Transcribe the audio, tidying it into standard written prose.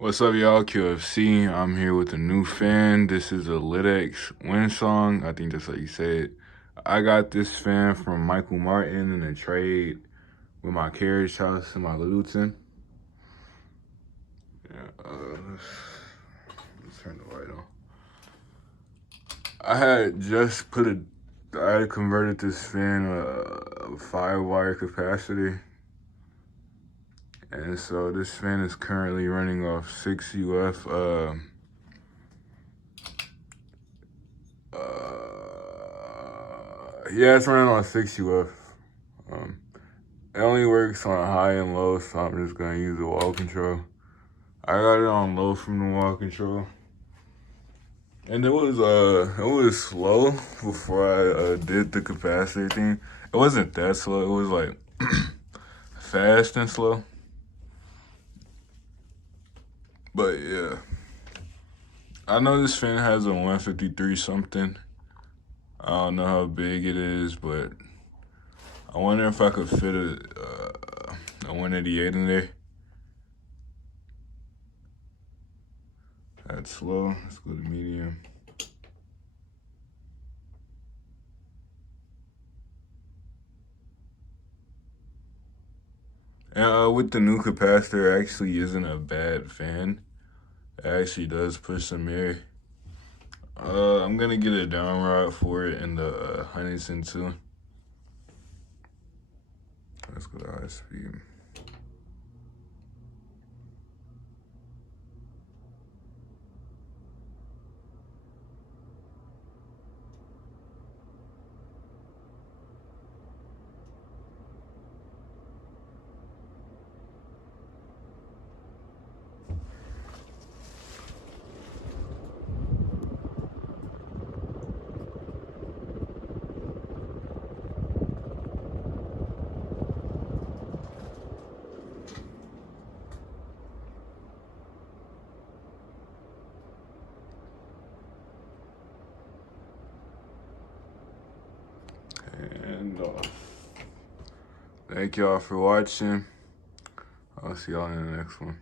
What's up, y'all? QFC. I'm here with a new fan. This is a Litex Windsong. I think that's how you say it. I got this fan from Michael Martin in a trade with my carriage house in my Littleton. Yeah, let's turn the light on. I had converted this fan a 5-wire capacity. And so this fan is currently running off 6 UF. Yeah, it's running on 6 UF. It only works on high and low, so I'm just gonna use the wall control. I got it on low from the wall control. And it was slow before I did the capacitor thing. It wasn't that slow, it was like fast and slow. But yeah. I know this fan has a 153 something. I don't know how big it is, but I wonder if I could fit a 188 in there. That's slow. Let's go to medium. And with the new capacitor, it actually isn't a bad fan. It actually does push some air. I'm gonna get a down rod for it in the Huntington too. Let's go to high speed. And thank y'all for watching. I'll see y'all in the next one.